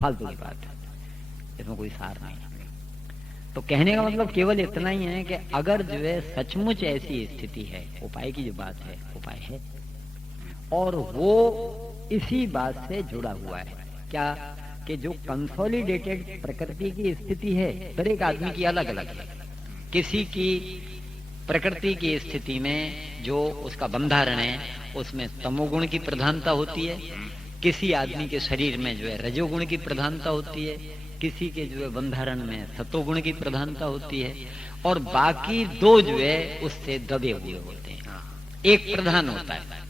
फालतू की बात है, इसमें कोई सार नहीं है। तो कहने का मतलब केवल इतना ही है कि अगर जो है सचमुच ऐसी स्थिति है, उपाय की जो बात है, उपाय है और वो इसी बात से जुड़ा हुआ है, क्या कि जो कंसोलिडेटेड प्रकृति की स्थिति है हर एक आदमी की अलग अलग है। किसी की प्रकृति की स्थिति में जो उसका बंधारण है उसमें तमोगुण की प्रधानता होती है, किसी आदमी के शरीर में जो है रजोगुण की प्रधानता होती है, किसी के जो है बंधारण में सतोगुण की प्रधानता होती है, और बाकी दो जो है उससे दबे हुए होते हैं। एक प्रधान होता है,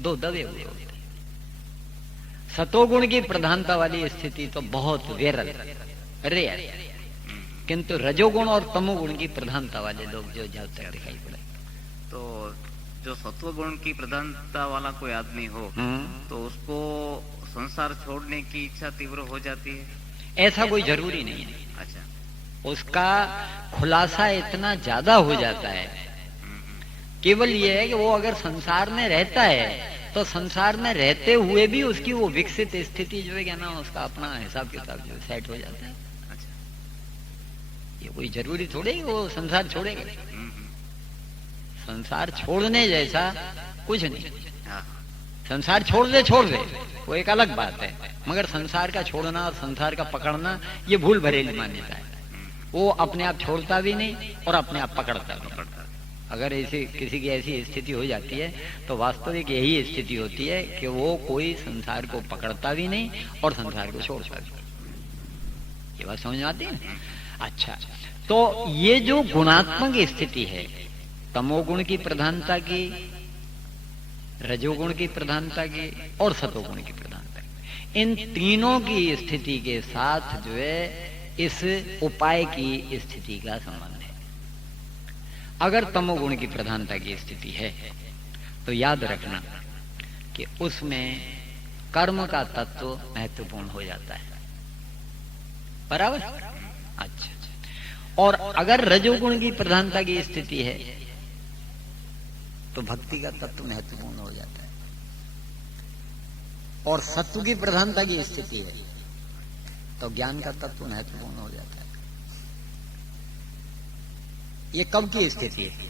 दो दबे हुए होते हैं। सतोगुण की प्रधानता वाली स्थिति तो बहुत विरल, रेयर, किंतु रजोगुण और तमोगुण की प्रधानता वाले लोग जो ज्यादातर दिखाई पड़े। तो जो सत्व गुण की प्रधानता वाला कोई आदमी हो तो उसको संसार छोड़ने की इच्छा तीव्र हो जाती है? ऐसा कोई जरूरी नहीं है। अच्छा, उसका खुलासा इतना ज्यादा हो जाता है, केवल ये है कि वो अगर संसार में रहता है तो संसार में रहते हुए भी उसकी वो विकसित स्थिति जो है क्या ना, उसका अपना हिसाब किताब जो सेट हो जाता है। अच्छा, ये कोई जरूरी थोड़े कि वो संसार छोड़ेगा। संसार छोड़ने जैसा कुछ नहीं। संसार छोड़ दे वो एक अलग बात है, मगर संसार का छोड़ना और संसार का पकड़ना ये भूल भरेली मान्यता है। वो अपने आप छोड़ता भी नहीं और अपने आप पकड़ता भी। अगर ऐसी किसी की ऐसी स्थिति हो जाती है तो वास्तविक यही स्थिति होती है कि वो कोई संसार को पकड़ता भी नहीं और संसार को छोड़ता भी। ये बात समझ में आती है? अच्छा, तो ये जो गुणात्मक स्थिति है, तमोगुण की प्रधानता की, रजोगुण की प्रधानता की और सतोगुण की प्रधानता की, इन तीनों की स्थिति के साथ जो है इस उपाय की स्थिति का संबंध है। अगर तमोगुण की प्रधानता की स्थिति है तो याद रखना कि उसमें कर्म का तत्व महत्वपूर्ण हो जाता है। बराबर? अच्छा, और अगर रजोगुण की प्रधानता की स्थिति है तो भक्ति का तत्व महत्वपूर्ण हो जाता है, और सत्व की प्रधानता की स्थिति है तो ज्ञान का तत्व महत्वपूर्ण हो जाता है। ये कब की स्थिति है?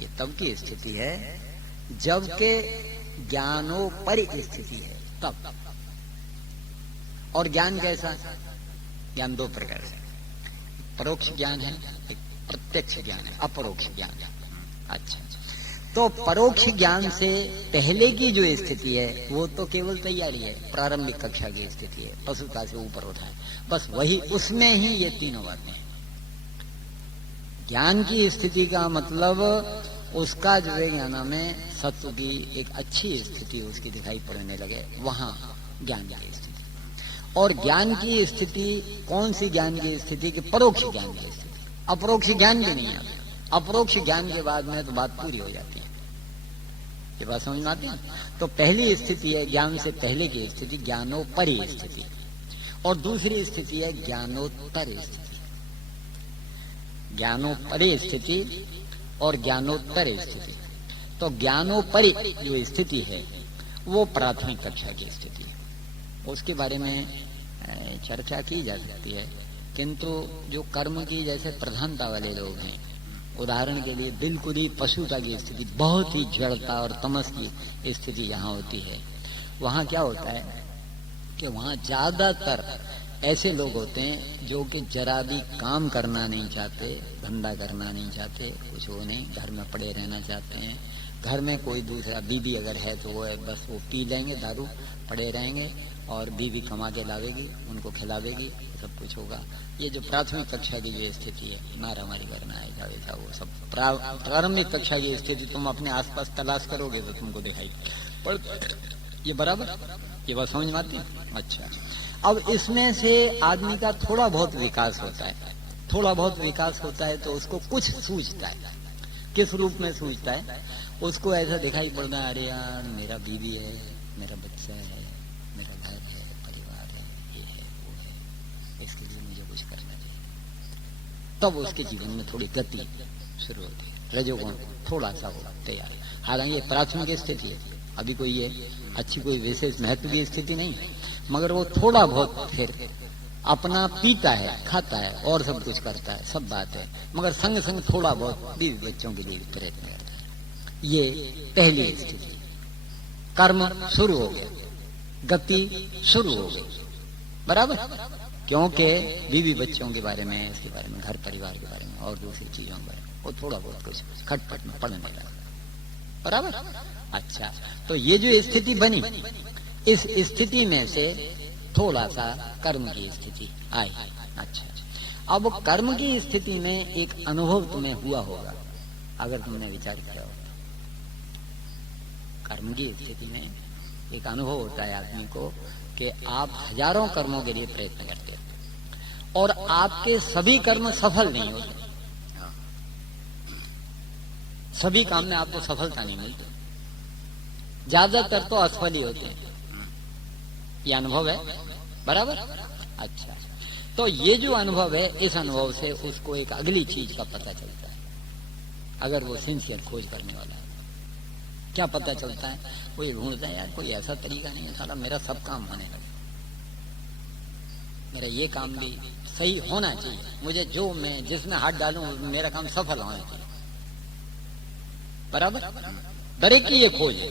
ये तब की स्थिति है जबकि ज्ञानोपरि स्थिति है, तब। और ज्ञान कैसा? ज्ञान दो प्रकार से, परोक्ष ज्ञान है, एक प्रत्यक्ष ज्ञान है, अपरोक्ष ज्ञान है। अच्छा, तो परोक्ष ज्ञान से पहले की जो स्थिति है वो तो केवल तैयारी है, प्रारंभिक कक्षा की स्थिति है, पशुता से ऊपर उठा है, बस वही, उसमें ही ये तीनों बातें हैं। ज्ञान की स्थिति का मतलब उसका जो है क्या नाम है, सत्व की एक अच्छी स्थिति उसकी दिखाई पड़ने लगे, वहां ज्ञान की स्थिति। और ज्ञान की स्थिति कौन सी ज्ञान की स्थिति? कि परोक्ष ज्ञान की स्थिति। अपरोक्ष ज्ञान भी नहीं आता। अपरोक्ष ज्ञान के बाद में तो बात पूरी हो जाती है। ये बात समझ में आती है? तो पहली स्थिति है ज्ञान से पहले की स्थिति, ज्ञानोपरि स्थिति, और दूसरी स्थिति है ज्ञानोत्तर स्थिति। ज्ञानोपरि स्थिति और ज्ञानोत्तर स्थिति। तो ज्ञानोपरि जो स्थिति है वो प्राथमिक कक्षा की स्थिति है, उसके बारे में चर्चा की जा सकती है, किंतु जो कर्म की जैसे प्रधानता वाले लोग हैं, उदाहरण के लिए बिल्कुल ही पशुता की स्थिति, बहुत ही जड़ता और तमस की स्थिति यहाँ होती है, वहाँ क्या होता है कि वहाँ ज्यादातर ऐसे लोग होते हैं जो कि जरा भी काम करना नहीं चाहते, धंधा करना नहीं चाहते, कुछ वो नहीं, घर में पड़े रहना चाहते हैं। घर में कोई दूसरा बीवी अगर है तो वो है, बस वो पी लेंगे दारू, पड़े रहेंगे, और बीवी कमा के लावेगी, उनको खिलावेगी, सब कुछ होगा। ये जो प्राथमिक कक्षा की जो स्थिति है, मारामारी करना है, वैसा वो सब प्रारंभिक कक्षा की स्थिति तुम अपने आसपास तलाश करोगे तो तुमको दिखाई पड़। ये बराबर, ये बात समझ में आती है? अच्छा, अब इसमें से आदमी का थोड़ा बहुत विकास होता है, थोड़ा बहुत विकास होता है तो उसको कुछ सूझता है। किस रूप में सूझता है? उसको ऐसा दिखाई पड़ता है, अरे यार मेरा बीवी है, मेरा बच्चा है, मेरा घर है, परिवार है, ये है, वो है, इसके लिए मुझे कुछ करना चाहिए। तब उसके जीवन में थोड़ी गति शुरू होती है, रजोगुण थोड़ा सा हो तैयार। हालांकि ये प्राथमिक स्थिति है, अभी कोई ये अच्छी कोई विशेष महत्व की स्थिति नहीं है, मगर वो थोड़ा बहुत फिर अपना पीता है, खाता है और सब कुछ करता है, सब बात है, मगर संग संग थोड़ा बहुत बीवी बच्चों के लिए प्रयत्न करता है। ये पहली स्थिति। कर्म शुरू हो गया, गति शुरू हो गई, बराबर, क्योंकि बीवी बच्चों के बारे में, इसके बारे में, घर परिवार के बारे में और दूसरी चीजों के बारे में वो थोड़ा बहुत कुछ खटपट में पड़ने लगा, बराबर। अच्छा, तो ये जो स्थिति बनी, इस स्थिति में से थोड़ा सा कर्म की स्थिति आई। अच्छा, अब कर्म की स्थिति में एक अनुभव तुम्हें हुआ होगा, अगर तुमने विचार किया हो। कर्म की स्थिति में एक अनुभव होता है आदमी को कि आप हजारों कर्मों के लिए प्रयत्न करते हैं और आपके सभी कर्म सफल नहीं होते, सभी काम में आपको सफलता नहीं मिलती, ज्यादातर तो असफल ही होते हैं। ये अनुभव है, बराबर। अच्छा, तो ये जो अनुभव है, इस अनुभव से उसको एक अगली चीज का पता चलता है, अगर वो सिंसियर खोज करने वाला है। क्या पता चलता है? वो ये ढूंढता है, यार कोई ऐसा तरीका नहीं है साला मेरा सब काम होने लगे, मेरा ये काम भी सही होना चाहिए, मुझे जो मैं जिसमें हाथ डालूं मेरा काम सफल होना चाहिए, बराबर। दरेक की ये खोज है,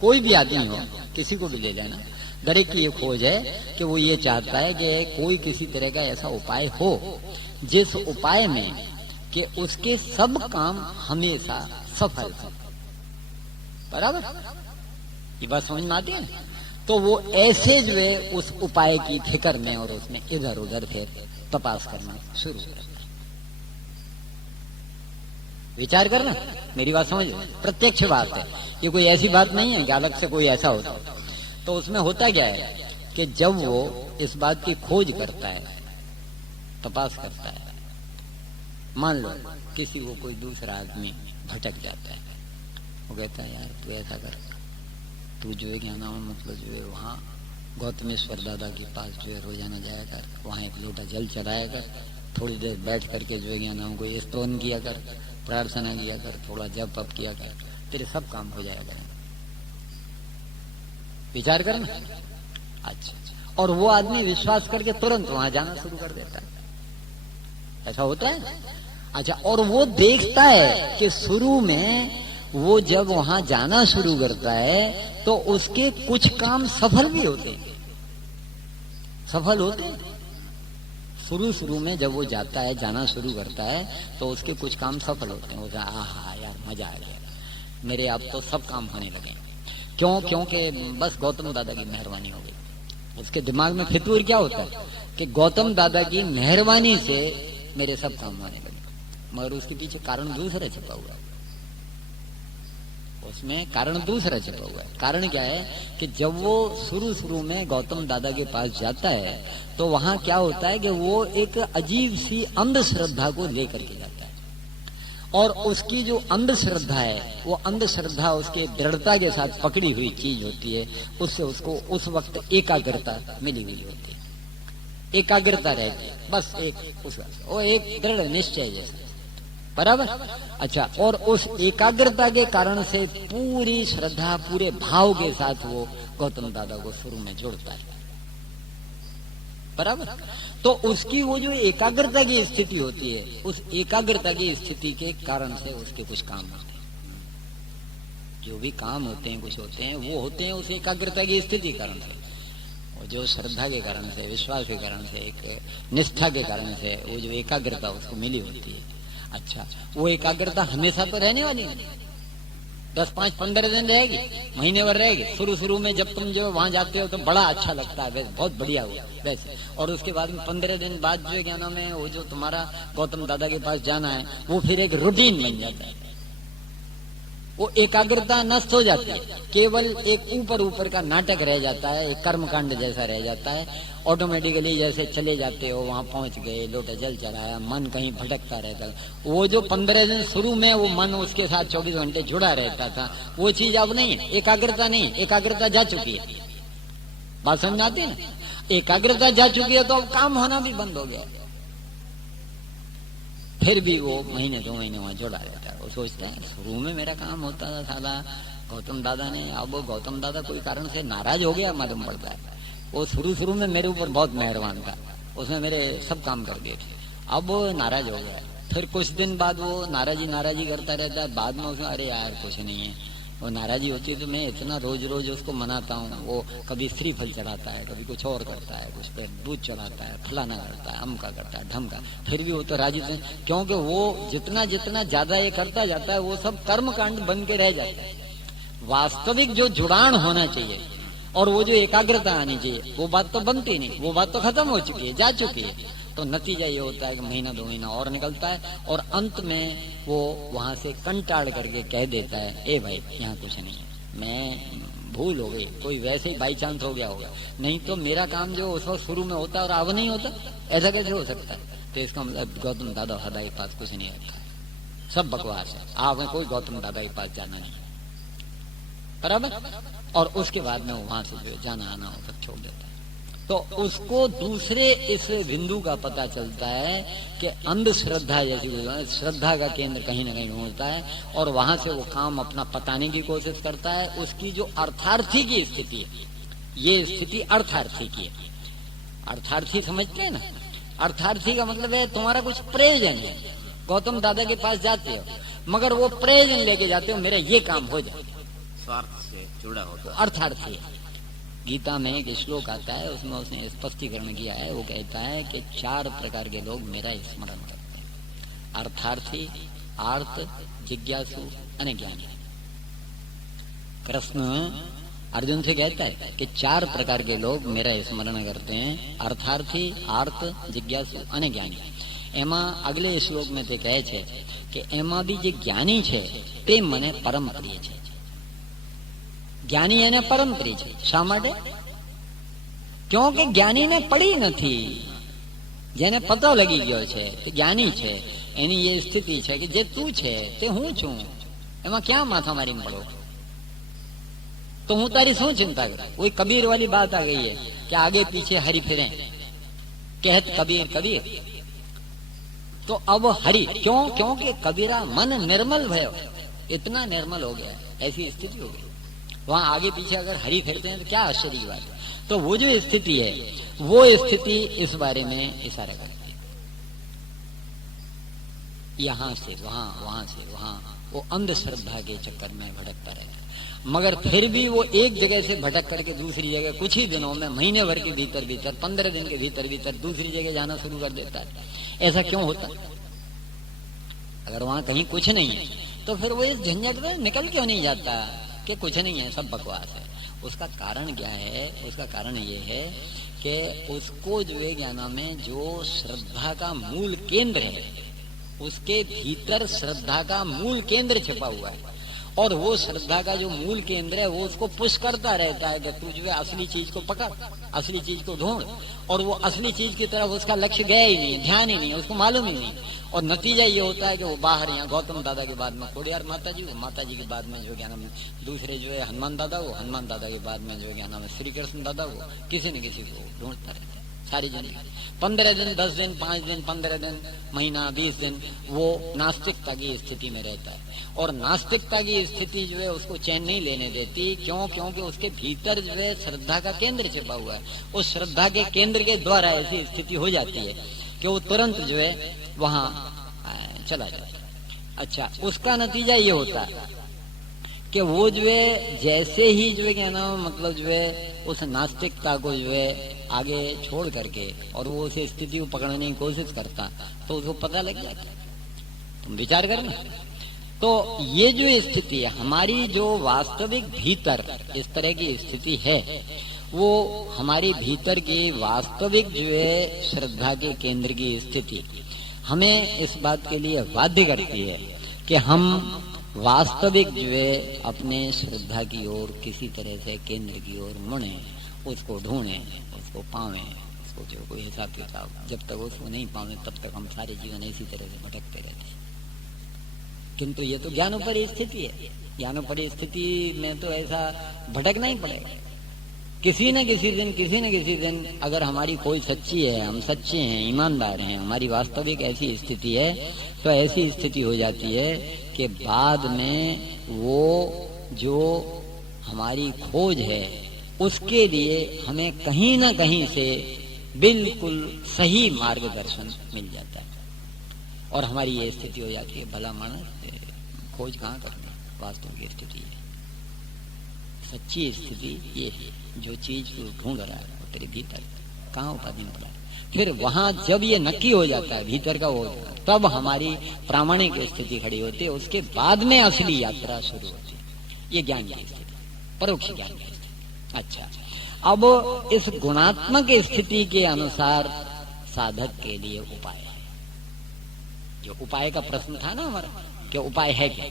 कोई भी आदमी हो, किसी को भी ले लेना, दरेक की ये खोज है कि वो ये चाहता है कि कोई किसी तरह का ऐसा उपाय हो जिस उपाय में कि उसके सब काम हमेशा सफल हो, बराबर। ये बात समझ में आती है? तो वो ऐसे जो है उस उपाय की फिक्र में और उसमें इधर उधर फिर तपास करना शुरू करता है। विचार करना, मेरी बात समझ, प्रत्यक्ष बात है, ये कोई ऐसी बात नहीं है कि अलग से कोई ऐसा होता। तो उसमें होता क्या है कि जब वो इस बात की खोज करता है, तपास करता है, मान लो किसी को कोई दूसरा आदमी भटक जाता है, वो कहता है यार तू ऐसा कर, तू जो है क्या नाम मतलब जो है वहाँ गौतमेश्वर दादा के पास जो है रोजाना जाया कर, वहाँ एक लोटा जल चढ़ाया कर, थोड़ी देर बैठ करके जो है क्या नाम कोई स्तोन किया कर, प्रार्थना किया कर, थोड़ा जप अप किया कर, तेरे सब काम हो जाया करें। विचार करना। अच्छा, और वो आदमी विश्वास करके तुरंत वहां जाना शुरू कर देता है, ऐसा होता है। अच्छा, और वो देखता है कि शुरू में वो जब वहां जाना शुरू करता है तो उसके कुछ काम सफल भी होते हैं, सफल होते हैं। शुरू में जब वो जाता है, जाना शुरू करता है, तो उसके कुछ काम सफल होते हैं। वो आहा यार मजा आ गया, मेरे अब तो सब काम होने लगे। क्यों? क्योंकि बस गौतम दादा की मेहरबानी हो गई। उसके दिमाग में फितूर क्या होता है कि गौतम दादा की मेहरबानी से मेरे सब काम होने लगे, मगर उसके पीछे कारण दूसरा छिपा हुआ है, उसमें कारण दूसरा छिपा हुआ है। कारण क्या है कि जब वो शुरू में गौतम दादा के पास जाता है तो वहां क्या होता है कि वो एक अजीब सी अंधश्रद्धा को लेकर के जाता है, और उसकी जो अंधश्रद्धा है वो अंधश्रद्धा उसके दृढ़ता के साथ पकड़ी हुई चीज होती है, उससे उसको उस वक्त एकाग्रता मिली हुई होती है, एकाग्रता रहती है, बस वो एक दृढ़ निश्चय जैसा, बराबर। अच्छा, और उस एकाग्रता के कारण से पूरी श्रद्धा पूरे भाव के साथ वो गौतम दादा को शुरू में जोड़ता है, बराबर। तो उसकी वो जो एकाग्रता की स्थिति होती है, उस एकाग्रता की स्थिति के कारण से उसके कुछ काम होते हैं, जो भी काम होते हैं कुछ होते हैं, वो होते हैं उस एकाग्रता की स्थिति के कारण से, वो जो श्रद्धा के कारण से, विश्वास के कारण से, एक निष्ठा के कारण से वो जो एकाग्रता उसको मिली होती है। अच्छा, वो एकाग्रता हमेशा तो रहने वाली नहीं, 10, 5, 15 दिन रहेगी, महीने भर रहेगी। शुरू में जब तुम जो वहां जाते हो तो बड़ा अच्छा लगता है, वैसे बहुत बढ़िया हुआ वैसे, और उसके बाद में 15 दिन बाद जो क्या नाम है वो जो तुम्हारा गौतम दादा के पास जाना है वो फिर एक रूटीन बन जाता है, वो एकाग्रता नष्ट हो जाती है, केवल एक ऊपर का नाटक रह जाता है, एक कर्मकांड जैसा रह जाता है। ऑटोमेटिकली जैसे चले जाते हो, वहां पहुंच गए, लोटा जल चढ़ाया, मन कहीं भटकता रहता है। वो जो 15 दिन शुरू में वो मन उसके साथ 24 घंटे जुड़ा रहता था, वो चीज अब नहीं है, एकाग्रता नहीं, एकाग्रता जा चुकी है। बात समझ आती है ना? एकाग्रता जा चुकी है तो अब काम होना भी बंद हो गया। फिर भी वो महीने 2 महीने वहां जुड़ा रहता है, वो सोचता है शुरू में मेरा काम होता था साला गौतम दादा ने, अब वो गौतम दादा कोई कारण से नाराज हो गया मालूम पड़ता है, वो शुरू में मेरे ऊपर बहुत मेहरबान था, उसने मेरे सब काम कर दिए थे। अब वो नाराज हो गया, फिर कुछ दिन बाद वो नाराजी करता रहता है। बाद में उसमें अरे यार कुछ नहीं है, वो नाराजी होती है तो मैं इतना रोज उसको मनाता हूँ। वो कभी श्रीफल चढ़ाता है, कभी कुछ और करता है, कुछ पे दूध चढ़ाता है, फलाना करता है, अमका करता है, ढमका, फिर भी वो तो राजी थे, क्योंकि वो जितना ज्यादा ये करता जाता है वो सब कर्म कांड बन के रह जाता है। वास्तविक जो जुड़ान होना चाहिए और वो जो एकाग्रता आनी चाहिए वो बात तो बनती नहीं, वो बात तो खत्म हो चुकी है, जा चुकी है। तो नतीजा ये होता है कि महीना 2 महीना और निकलता है और अंत में वो वहां से कंटाड़ करके कह देता है, ए भाई यहाँ कुछ नहीं है, मैं भूल हो गई, कोई वैसे ही बाई चांस हो गया होगा, नहीं तो मेरा काम जो उस वक्त शुरू में होता और अब नहीं होता, ऐसा कैसे हो सकता है? तो इसका मतलब गौतम दादा हदा के पास कुछ नहीं रखा है, सब बकवास है, आपने कोई गौतम दादा के पास जाना नहीं, बराबर। और उसके बाद में वहां से जो जाना आना हो सब छोड़ देता है। तो उसको दूसरे इस बिंदु का पता चलता है कि अंधश्रद्धा जैसी कोई श्रद्धा का केंद्र कहीं ना कहीं ढूंढता है और वहां से वो काम अपना पताने की कोशिश करता है। उसकी जो अर्थार्थी की स्थिति है, ये स्थिति अर्थार्थी की है। अर्थार्थी समझते हैं ना, अर्थार्थी का मतलब है तुम्हारा कुछ प्रयोजन है, गौतम दादा के पास जाते हो मगर वो प्रयोजन लेके जाते हो, मेरा ये काम हो जाए, स्वार्थ से जुड़ा हो, तो अर्थार्थी है। गीता में एक श्लोक आता है, उसमें उसने स्पष्टीकरण किया है, वो कहता है कि 4 प्रकार के लोग मेरा स्मरण करते हैं, अर्थार्थी, आर्त, जिज्ञासु, अज्ञानी। कृष्ण अर्जुन से कहता है कि 4 प्रकार के लोग मेरा स्मरण करते हैं, अर्थार्थी, आर्त, जिज्ञासु, अज्ञानी। एमा अगले श्लोक में ते कहे छे कि एमा भी जे ज्ञानी छे ते मने परम प्रिय छे। જ્ઞાની એને પરમ પ્રિય છે, શા માટે? ક્યોંકि જ્ઞાનીને પડી નથી, જેને પતો લગી ગયો છે કે જ્ઞાની છે, એની એ સ્થિતિ છે કે જે તું છે તે હું છું, એમાં ક્યાં માથા મારીને પડો, तो हूं तारी शू चिंता करूं। वही कबीर वाली बात आ गई है कि आगे पीछे हरि फिरे, कहत कबीर कबीर, तो अब हरि क्यों? क्योंकि कबीरा मन निर्मल भयो, इतना निर्मल हो गया, ऐसी स्थिति हो गई। वहां आगे पीछे अगर हरि फिरते हैं तो क्या आश्चर्य की बात है। तो वो जो स्थिति है, वो स्थिति इस बारे में इशारा करती है, यहां से वहां, वहां से वहां, वो अंधश्रद्धा के चक्कर में भटकता रहता है। मगर फिर भी वो एक जगह से भटक करके दूसरी जगह कुछ ही दिनों में, महीने भर के भीतर 15 दिन के भीतर दूसरी जगह जाना शुरू कर देता है। ऐसा क्यों होता? अगर वहां कहीं कुछ नहीं है तो फिर वो इस झंझट में निकल क्यों नहीं जाता कि कुछ नहीं है, सब बकवास है। उसका कारण क्या है? उसका कारण ये है कि उसको जो है ज्ञान में जो श्रद्धा का मूल केंद्र है, उसके भीतर श्रद्धा का मूल केंद्र छिपा हुआ है और वो श्रद्धा का जो मूल केंद्र है वो उसको पुश करता रहता है कि तू जो है असली चीज को पकड़, असली चीज को ढूंढ, और वो असली चीज की तरफ उसका लक्ष्य गया ही नहीं, ध्यान ही नहीं, उसको मालूम ही नहीं। और नतीजा ये होता है कि वो बाहर, यहाँ गौतम दादा के बाद में खोडियार माता जी के बाद में जो क्या नाम दूसरे जो है हनुमान दादा हो, हनुमान दादा के बाद में जो क्या नाम है श्री कृष्ण दादा हो, किसी न किसी को ढूंढता रहता है सारी जिंदगी। 15 दिन, 10 दिन, 5 दिन, 15 दिन, महीना, 20 दिन वो नास्तिकता की स्थिति में रहता है। और नास्तिकता की स्थिति जो है उसको चैन नहीं लेने देती। क्यों? क्योंकि उसके भीतर जो है श्रद्धा का केंद्र छिपा हुआ है। उस श्रद्धा के केंद्र के द्वारा ऐसी स्थिति हो जाती है कि वो तुरंत जो है वहां चला जाता है। अच्छा, उसका नतीजा ये होता है कि वो जो है जैसे ही जो है क्या नाम मतलब जो है उस नास्तिकता को जो है आगे छोड़ करके और वो उस स्थिति को पकड़ने की कोशिश करता तो उसको पता लग जाता। तुम विचार करना। तो ये जो स्थिति है हमारी, जो वास्तविक भीतर इस तरह की स्थिति है, वो हमारी भीतर की वास्तविक जो है श्रद्धा के केंद्र की स्थिति हमें इस बात के लिए बाध्य करती है कि हम वास्तविक जो है अपने श्रद्धा की ओर किसी तरह से केंद्र की ओर मुड़े, उसको ढूंढे, उसको पावे, उसको जो कोई हिसाब किताब, जब तक उसको नहीं पावे तब तक हम सारे जीवन इसी तरह से भटकते रहते हैं। किंतु ये तो ज्ञानोपरी स्थिति है। ज्ञानोपरी स्थिति में तो ऐसा भटकना ही पड़ेगा। किसी न किसी दिन अगर हमारी कोई सच्ची है, हम सच्चे हैं, ईमानदार हैं, हमारी वास्तविक ऐसी स्थिति है, तो ऐसी स्थिति हो जाती है कि बाद में वो जो हमारी खोज है उसके लिए हमें कहीं ना कहीं से बिल्कुल सही मार्गदर्शन मिल जाता है और हमारी ये स्थिति हो जाती है, भला मानस खोज कहाँ करनी, वास्तविक स्थिति है, सच्ची स्थिति ये है। जो चीज तू ढूंढ रहा है वो तेरे भीतर, कहाँ उपाधि में पड़ा है। फिर वहां जब ये नक्की हो जाता है भीतर का, वो तब हमारी प्रामाणिक स्थिति खड़ी होती है। उसके बाद में असली यात्रा शुरू होती है। ये ज्ञान की स्थिति, परोक्ष ज्ञान की स्थिति। अच्छा, अब इस गुणात्मक स्थिति के अनुसार साधक के लिए उपाय है। जो उपाय का प्रश्न था ना हमारा, कि उपाय है क्या,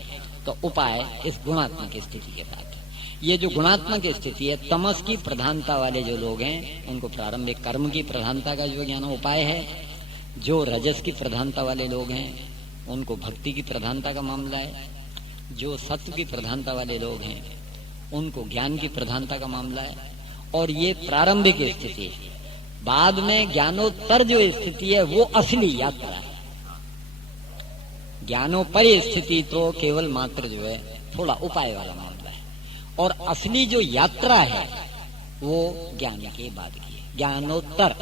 तो उपाय इस गुणात्मक स्थिति के साथ है। ये जो गुणात्मक स्थिति है, तमस की प्रधानता वाले जो लोग हैं उनको प्रारंभिक कर्म की प्रधानता का जो ज्ञान उपाय है। जो रजस की प्रधानता वाले लोग हैं उनको भक्ति की प्रधानता का मामला है। जो सत्व की प्रधानता वाले लोग हैं उनको ज्ञान की प्रधानता का मामला है। और ये प्रारंभिक स्थिति है। बाद में ज्ञानोत्तर जो स्थिति है वो असली यात्रा है। ज्ञानोपरि स्थिति तो केवल मात्र जो है थोड़ा उपाय वाला मामला है, और असली जो यात्रा है वो ज्ञान के बाद की है, ज्ञानोत्तर।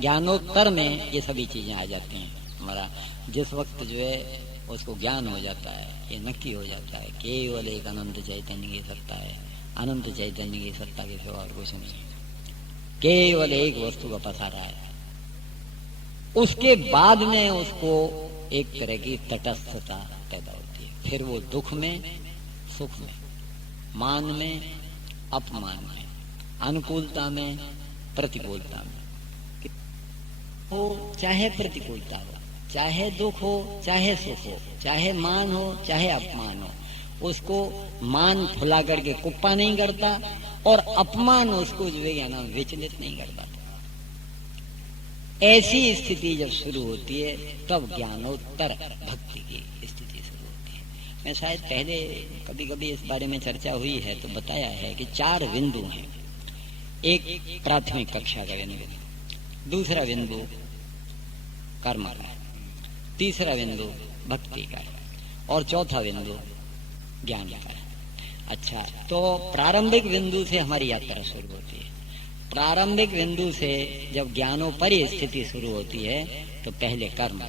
ज्ञानोत्तर में ये सभी चीजें आ जाती हैं। हमारा जिस वक्त जो है उसको ज्ञान हो जाता है, ये नक्की हो जाता है केवल एक अनंत चैतन्य की सत्ता है, अनंत चैतन्य की सत्ता के सिवा और कुछ नहीं, केवल एक वस्तु का पसारा है। उसके बाद में उसको एक तरह की तटस्थता पैदा होती है। फिर वो दुख में, सुख में, मान में, अपमान में, अनुकूलता में, प्रतिकूलता में हो, चाहे प्रतिकूलता हो, चाहे दुख हो, चाहे सुख हो, चाहे मान हो, चाहे अपमान हो, उसको मान फुला करके कुप्पा नहीं करता और अपमान उसको जो है ना विचलित नहीं करता। ऐसी स्थिति जब शुरू होती है तब ज्ञानोत्तर भक्ति की स्थिति शुरू होती है। मैं शायद पहले कभी कभी इस बारे में चर्चा हुई है तो बताया है कि 4 बिंदु हैं। एक प्राथमिक कक्षा का बिंदु, दूसरा बिंदु कर्म का, तीसरा बिंदु भक्ति का और चौथा बिंदु ज्ञान का। अच्छा, तो प्रारंभिक बिंदु से हमारी यात्रा शुरू होती है। प्रारंभिक बिंदु से जब ज्ञानोपरि स्थिति शुरू होती है तो पहले कर्म,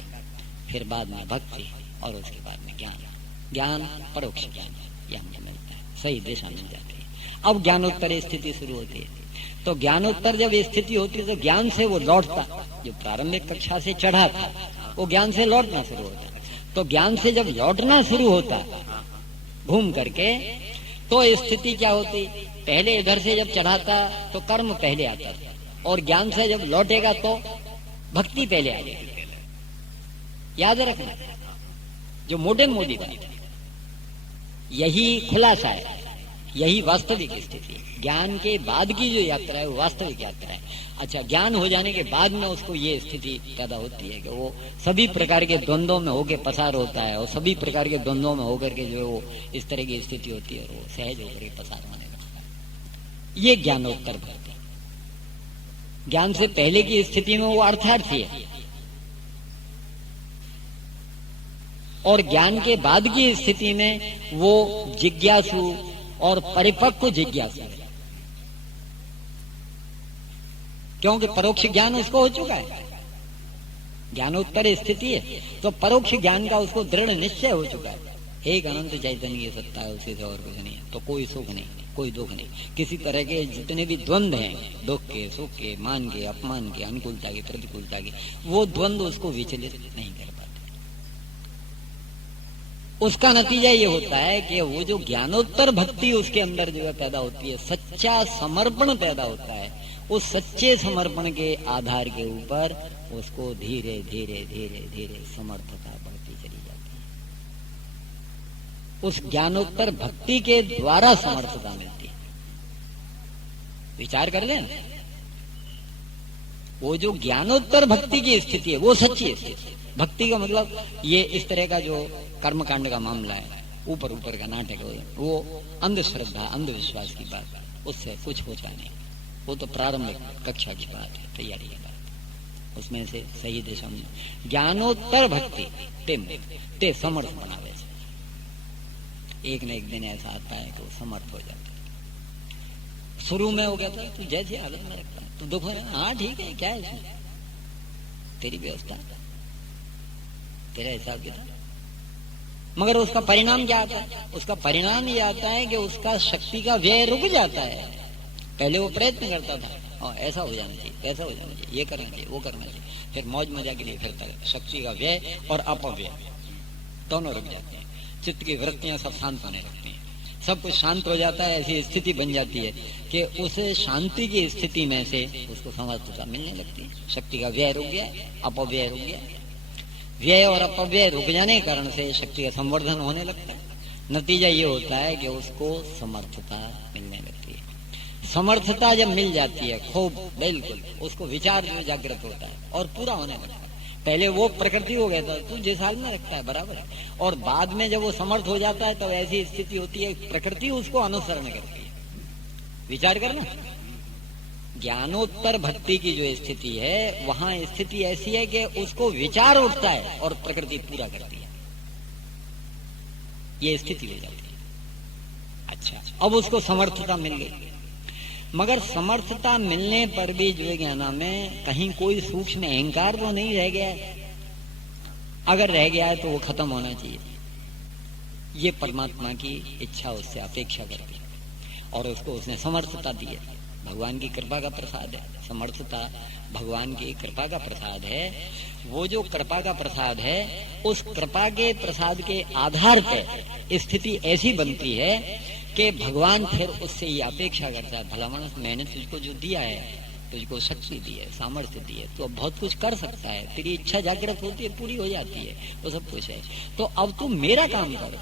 फिर बाद में भक्ति और उसके बाद में ज्ञान। ज्ञान परोक्ष ज्ञान ये हमें मिलता है, सही दिशा मिल जाती है। अब ज्ञानोत्तर स्थिति शुरू होती है। तो ज्ञानोत्तर जब स्थिति होती है तो ज्ञान से वो लौटता, जो प्रारंभिक कक्षा से चढ़ा था वो ज्ञान से लौटना शुरू होता। तो ज्ञान से जब लौटना शुरू होता घूम करके, तो स्थिति क्या होती, पहले इधर से जब चढ़ाता तो कर्म पहले आता था, और ज्ञान से जब लौटेगा तो भक्ति पहले आ जाएगी। याद रखना, जो मोदी बात है, यही खुलासा है, यही वास्तविक स्थिति है। ज्ञान के बाद की जो यात्रा है वो वास्तविक यात्रा है। अच्छा, ज्ञान हो जाने के बाद में उसको ये स्थिति पैदा होती है कि वो सभी प्रकार के द्वंद्वों में होकर पसार होता है, और सभी प्रकार के द्वंद्वों में होकर के जो है वो इस तरह की स्थिति होती है और वो सहज होकर के पसार होने लगता है। ये ज्ञानोत्तर भक्ति। ज्ञान से पहले की स्थिति में वो अर्थार्थी है, और ज्ञान के बाद की स्थिति में वो जिज्ञासु और परिपक्व जिज्ञासु है, क्योंकि परोक्ष ज्ञान उसको हो चुका है। ज्ञानोत्तर स्थिति है तो परोक्ष ज्ञान का उसको दृढ़ निश्चय हो चुका है। एक अनंत चैतन्य की सत्ता है, उसी से और कुछ नहीं है। तो कोई सुख नहीं, कोई दुख नहीं, किसी तरह के जितने भी द्वंद्व हैं, दुख के, सुख के, मान के, अपमान के, अनुकूलता के, प्रतिकूलता के, वो द्वंद्व उसको विचलित नहीं कर पाते। उसका नतीजा ये होता है कि वो जो ज्ञानोत्तर भक्ति उसके अंदर जो है पैदा होती है, सच्चा समर्पण पैदा होता है। उस सच्चे समर्पण के आधार के ऊपर उसको धीरे धीरे धीरे धीरे समर्थता बढ़ती चली जाती है। उस ज्ञानोत्तर भक्ति के द्वारा समर्थता मिलती है। विचार कर लें, वो जो ज्ञानोत्तर भक्ति की स्थिति है वो सच्ची स्थिति। भक्ति का मतलब ये इस तरह का जो कर्मकांड का मामला है, ऊपर ऊपर का नाटक है, वो अंधश्रद्धा, अंधविश्वास की बात है, उससे कुछ होता नहीं। वो तो प्रारंभिक कक्षा की बात है, तैयारी की बात। उसमें से सही दिशा में ज्ञानोत्तर भक्ति ते समर्थ बनावे। एक न एक दिन ऐसा आता है कि वो समर्थ हो जाता है। शुरू में हो गया था तू जैसी हालत में रखता है, तू दुख है, हाँ ठीक है, क्या है इसमें, तेरी व्यवस्था, तेरा हिसाब किताब। मगर उसका परिणाम क्या आता है? उसका परिणाम ये आता है कि उसका शक्ति का व्यय रुक जाता है। पहले वो प्रयत्न करता था और ऐसा हो जाना चाहिए, ऐसा हो जाना चाहिए, ये करना चाहिए, वो करना चाहिए, फिर मौज मजा के लिए फिरता है। शक्ति का व्यय और अपव्यय दोनों रुक जाते हैं। चित्त की वृत्तियां सब शांत होने लगती हैं, सब कुछ शांत हो जाता है। ऐसी स्थिति बन जाती है कि उस शांति की स्थिति में से उसको समर्थता मिलने लगती है। शक्ति का व्यय रुक गया, अपव्यय रुक गया। व्यय और अपव्यय रुक जाने के कारण से शक्ति का संवर्धन होने लगता है। नतीजा ये होता है कि उसको समर्थता मिलने लगती है। समर्थता जब मिल जाती है खूब, बिल्कुल उसको विचार जो जागृत होता है और पूरा होने लगता है। पहले वो प्रकृति हो गया था, तू जिस हाल में रखता है बराबर है, और बाद में जब वो समर्थ हो जाता है तो ऐसी स्थिति होती है प्रकृति उसको अनुसरण करती है। विचार करना, ज्ञानोत्तर भक्ति की जो स्थिति है वहां स्थिति ऐसी है कि उसको विचार उठता है और प्रकृति पूरा करती है, ये स्थिति हो जाती है। अच्छा, अब उसको समर्थता मिल गई। मगर समर्थता मिलने पर भी जो ज्ञाना में कहीं कोई सूक्ष्म अहंकार तो नहीं रह गया है। अगर रह गया है तो वो खत्म होना चाहिए। ये परमात्मा की इच्छा उससे अपेक्षा करती है और उसको उसने समर्थता दी है। भगवान की कृपा का प्रसाद है समर्थता, भगवान की कृपा का प्रसाद है। वो जो कृपा का प्रसाद है, उस कृपा के प्रसाद के आधार पर स्थिति ऐसी बनती है कि भगवान फिर उससे ये अपेक्षा करता है, भला मानस मैंने तुझको जो दिया है, तुझको शक्ति दी है, सामर्थ्य दी है, तो अब बहुत कुछ कर सकता है, तेरी इच्छा जागृत होती है, पूरी हो जाती है, तो सब कुछ है, तो अब तू मेरा काम कर।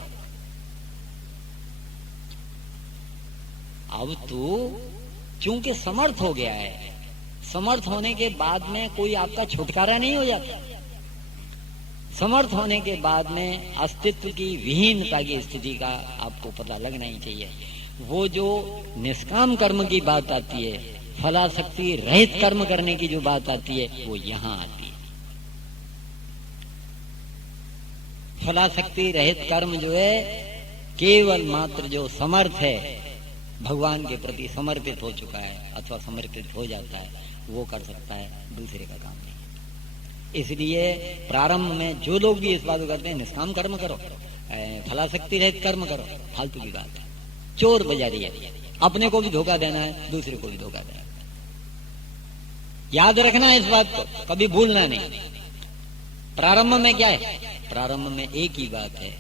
अब तू क्योंकि समर्थ हो गया है, समर्थ होने के बाद में कोई आपका छुटकारा नहीं हो जाता। समर्थ होने के बाद में अस्तित्व की विहीनता की स्थिति का आपको पता लगना ही चाहिए। वो जो निष्काम कर्म की बात आती है, फलाशक्ति रहित कर्म करने की जो बात आती है, वो यहाँ आती है। फलाशक्ति रहित कर्म जो है, केवल मात्र जो समर्थ है, भगवान के प्रति समर्पित हो चुका है अथवा समर्पित हो जाता है, वो कर सकता है, दूसरे का काम नहीं। इसलिए प्रारंभ में जो लोग भी इस बात को करते हैं निष्काम कर्म करो, फलाशक्ति रहित कर्म करो, फालतू की बात है, चोर बाजारी है। अपने को भी धोखा देना है, दूसरे को भी धोखा देना है। याद रखना है इस बात को, कभी भूलना नहीं। प्रारंभ में क्या है? प्रारंभ में एक ही बात है।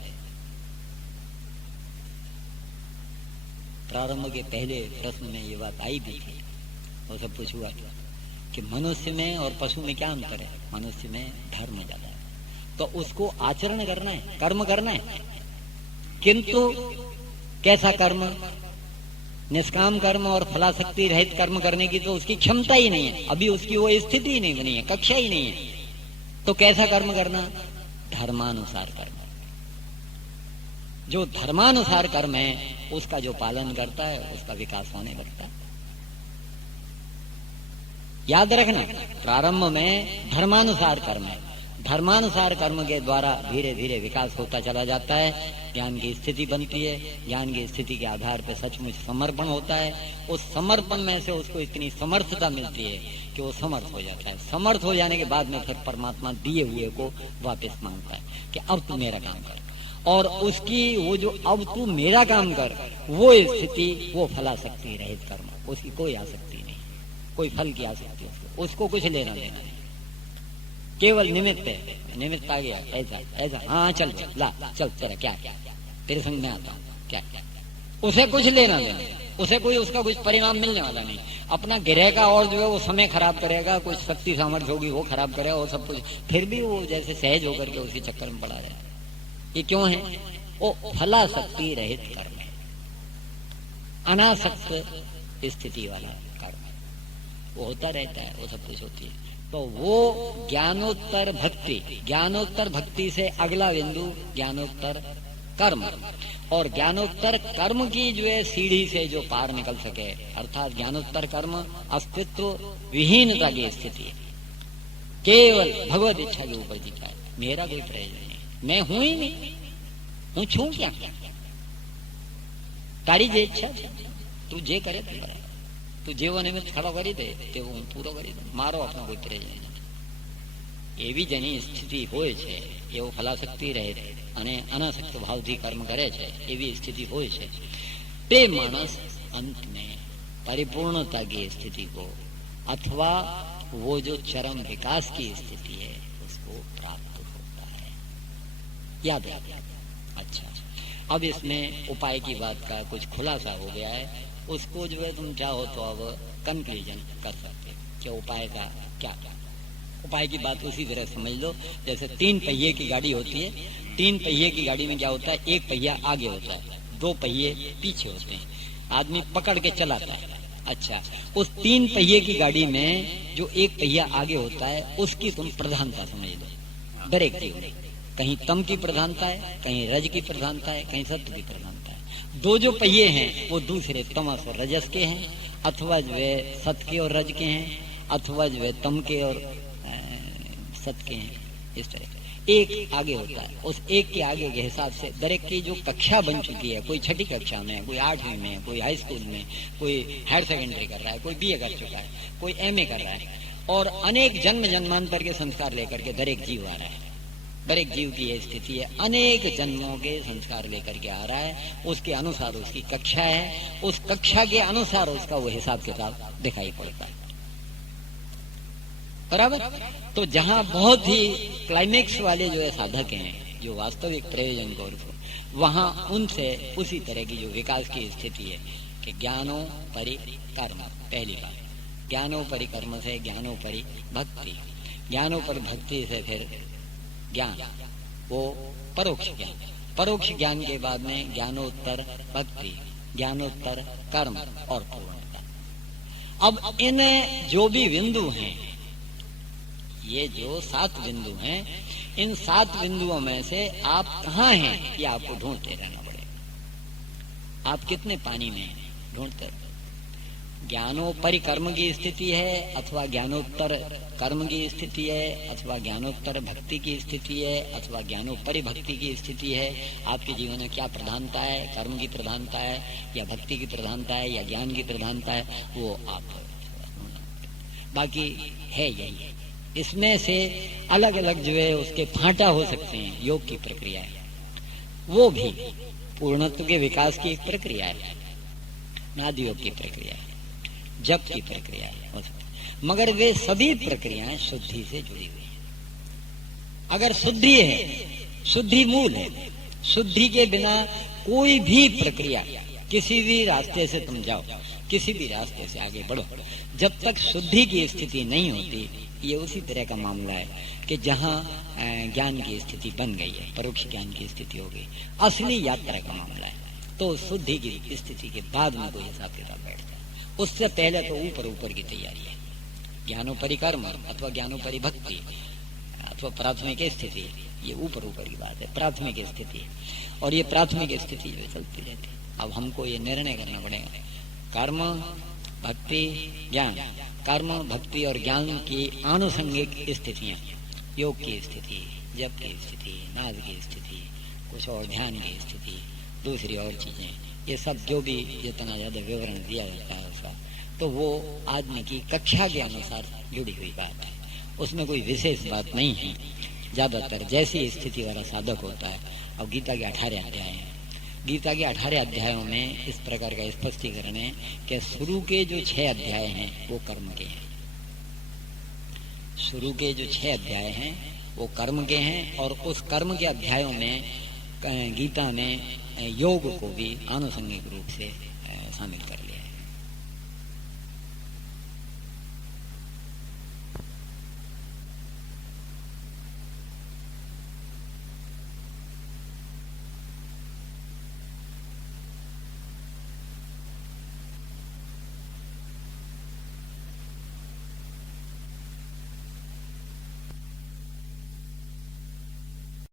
प्रारंभ के पहले प्रश्न में ये बात आई भी थी और सब कुछ हुआ था कि मनुष्य में और पशु में क्या अंतर है। मनुष्य में धर्म ज्यादा है, तो उसको आचरण करना है, कर्म करना है, किंतु कैसा कर्म? निष्काम कर्म और फलाशक्ति रहित कर्म करने की तो उसकी क्षमता ही नहीं है, अभी उसकी वो स्थिति ही नहीं बनी है, कक्षा ही नहीं है। तो कैसा कर्म करना? धर्मानुसार कर्म। जो धर्मानुसार कर्म है उसका जो पालन करता है उसका विकास होने लगता है। याद रखना, प्रारंभ में धर्मानुसार कर्म है, धर्मानुसार कर्म के द्वारा धीरे धीरे विकास होता चला जाता है, ज्ञान की स्थिति बनती है, ज्ञान की स्थिति के आधार पर सचमुच समर्पण होता है। उस समर्पण में से उसको इतनी समर्थता मिलती है कि वो समर्थ हो जाता है। समर्थ हो जाने के बाद में फिर परमात्मा दिए हुए को वापस मांगता है कि अब तू मेरा काम कर, और उसकी वो जो अब तू मेरा काम कर, वो स्थिति, वो फलाशक्ति रहित कर्म, उसकी कोई आसक्ति नहीं, कोई फल की आसक्ति उसको कुछ लेना देना नहीं, केवल निमित्त है। निमित्त आ गया, ऐसा ऐसा, हाँ चल ला चल, तेरा क्या क्या तेरे संग में आता हूँ, क्या क्या, उसे कुछ लेना देना, उसे कोई उसका कुछ परिणाम मिलने वाला नहीं। अपना गिरह का और जो है वो समय खराब करेगा, कुछ शक्ति सामर्थ्य होगी वो खराब करेगा और सब कुछ, फिर भी वो जैसे सहज होकर के उसी चक्कर में पड़ा रहे। ये क्यों है? वो फलाशक्ति रहित कर्म है, अनासक्त स्थिति वाला कर्म है, वो होता रहता है, वो सब कुछ होती है। तो वो ज्ञानोत्तर भक्ति, ज्ञानोत्तर भक्ति से अगला बिंदु ज्ञानोत्तर कर्म, और ज्ञानोत्तर कर्म की जो है सीढ़ी से जो पार निकल सके, अर्थात ज्ञानोत्तर कर्म अस्तित्व विहीनता की स्थिति, केवल भगवत इच्छा के ऊपर दिखा है, मेरा कोई प्रयोजन नहीं, मैं हूं ही नहीं, हूं छू क्या, तारी जे इच्छा तू जे करे तू करे, તું જેવો નિમિત્ત ખડો કરી દે તેવો હું પૂરો કરી દઉં, મારો આપણો કોઈ પ્રયોજન નથી. એવી જેની સ્થિતિ હોય છે, એવો ફલાશક્તિ રહે અને અનાસક્ત ભાવથી કર્મ કરે છે, એવી સ્થિતિ હોય છે, તે मानस अंत में परिपूर्णता की स्थिति को अथवा वो जो चरम विकास की स्थिति है उसको प्राप्त होता है. याद रखिए. अच्छा, अब इसमें उपाय की बात का कुछ खुलासा हो गया है. उसको जो है तुम चाहो तो अब कंक्लूजन कर सकते हो कि उपाय का क्या क्या. उपाय की बात उसी तरह समझ लो जैसे 3 पहिए की गाड़ी होती है. 3 पहिए की गाड़ी में क्या होता है, एक पहिया आगे होता है, 2 पहिए पीछे होते हैं, आदमी पकड़ के चलाता है. अच्छा, उस 3 पहिए की गाड़ी में जो एक पहिया आगे होता है उसकी तुम प्रधानता समझ लो. दरेक जीव में कहीं तम की प्रधानता है, कहीं रज की प्रधानता है, कहीं सत्व की प्रधानता है. 2 जो पहिए हैं वो दूसरे तमस और रजस के हैं, अथवा जो है सत्य के और रज के हैं, अथवा जो है तम के और सत्य के हैं. इस तरह एक आगे होता है. उस एक के आगे के हिसाब से दरेक की जो कक्षा बन चुकी है, कोई 6ठी कक्षा में, कोई 8वीं में, कोई हाई स्कूल में, कोई हायर सेकेंडरी कर रहा है, कोई BA कर चुका है, कोई MA कर रहा है, और अनेक जन्म जन्मांतर के संस्कार लेकर के दरेक जीव आ रहा है. दरेक जीव की ये स्थिति है, अनेक जन्मों के संस्कार लेकर के आ रहा है. उसके अनुसार उसकी कक्षा है, उस कक्षा के अनुसार उसका वो हिसाब किताब दिखाई पड़ता है. बराबर. तो जहां बहुत ही क्लाइमेक्स वाले जो है साधक हैं, जो वास्तविक प्रयोजन को, वहां उनसे उसी तरह की जो विकास की स्थिति है कि ज्ञानो परिकर्म. पहली बात, ज्ञानो परिकर्म से ज्ञानो परि भक्ति, ज्ञानो पर भक्ति से फिर ज्ञान, वो परोक्ष ज्ञान. परोक्ष ज्ञान के बाद में ज्ञानोत्तर भक्ति, ज्ञानोत्तर कर्म और पूर्णता. अब इन जो भी बिंदु हैं, ये जो 7 बिंदु हैं, इन 7 बिंदुओं में से आप कहाँ हैं ये आपको ढूंढते रहना पड़ेगा. आप कितने पानी में हैं ढूंढते. ज्ञानोपरि कर्म की स्थिति है, अथवा ज्ञानोत्तर कर्म की स्थिति है, अथवा ज्ञानोत्तर भक्ति की स्थिति है, अथवा ज्ञानोपरि भक्ति की स्थिति है. आपके जीवन में क्या प्रधानता है, कर्म की प्रधानता है या भक्ति की प्रधानता है या ज्ञान की प्रधानता है, वो आप. बाकी है यही. इसमें से अलग अलग जो है उसके फांटा हो सकते हैं. योग की प्रक्रिया है, वो भी पूर्णत्व के विकास की एक प्रक्रिया है. नाद योग की प्रक्रिया है, जप की प्रक्रिया है, मगर वे सभी प्रक्रियाएं शुद्धि से जुड़ी हुई हैं. अगर शुद्धि है, शुद्धि मूल है. शुद्धि के बिना कोई भी प्रक्रिया, किसी भी रास्ते से तुम जाओ, किसी भी रास्ते से आगे बढ़ो, जब तक शुद्धि की स्थिति नहीं होती, ये उसी तरह का मामला है कि जहाँ ज्ञान की स्थिति बन गई है, परोक्ष ज्ञान की स्थिति हो गई, असली यात्रा का मामला है. तो शुद्धि की स्थिति के बाद में कोई हिसाब किताब बैठता है. उससे पहले तो ऊपर ऊपर की तैयारी है. ज्ञानोपरि कर्म अथवा ज्ञानोपरि भक्ति अथवा प्राथमिक स्थिति, ये ऊपर ऊपर की बात है, प्राथमिक स्थिति. और ये प्राथमिक स्थिति जो चलती रहती है. अब हमको ये निर्णय करना पड़ेगा, कर्म भक्ति ज्ञान, कर्म भक्ति और ज्ञान की आनुषंगिक स्थितियां, योग की स्थिति, जप की स्थिति, नाद की स्थिति, कुछ और ध्यान की स्थिति, दूसरी और चीजें, ये सब जो भी जितना ज्यादा विवरण दिया जाता है उसका, तो वो आदमी की कक्षा के अनुसार जुड़ी हुई बात है. उसमें कोई विशेष बात नहीं है. ज्यादातर जैसी स्थिति वाला साधक होता है. अब गीता के 18 अध्याय हैं. गीता के 18 अध्यायों में इस प्रकार का स्पष्टीकरण है कि शुरू के जो 6 अध्याय हैं वो कर्म के हैं. शुरू के जो 6 अध्याय हैं वो कर्म के हैं, और उस कर्म के अध्यायों में गीता ने योग को भी आनुषंगिक रूप से शामिल कर लिया है.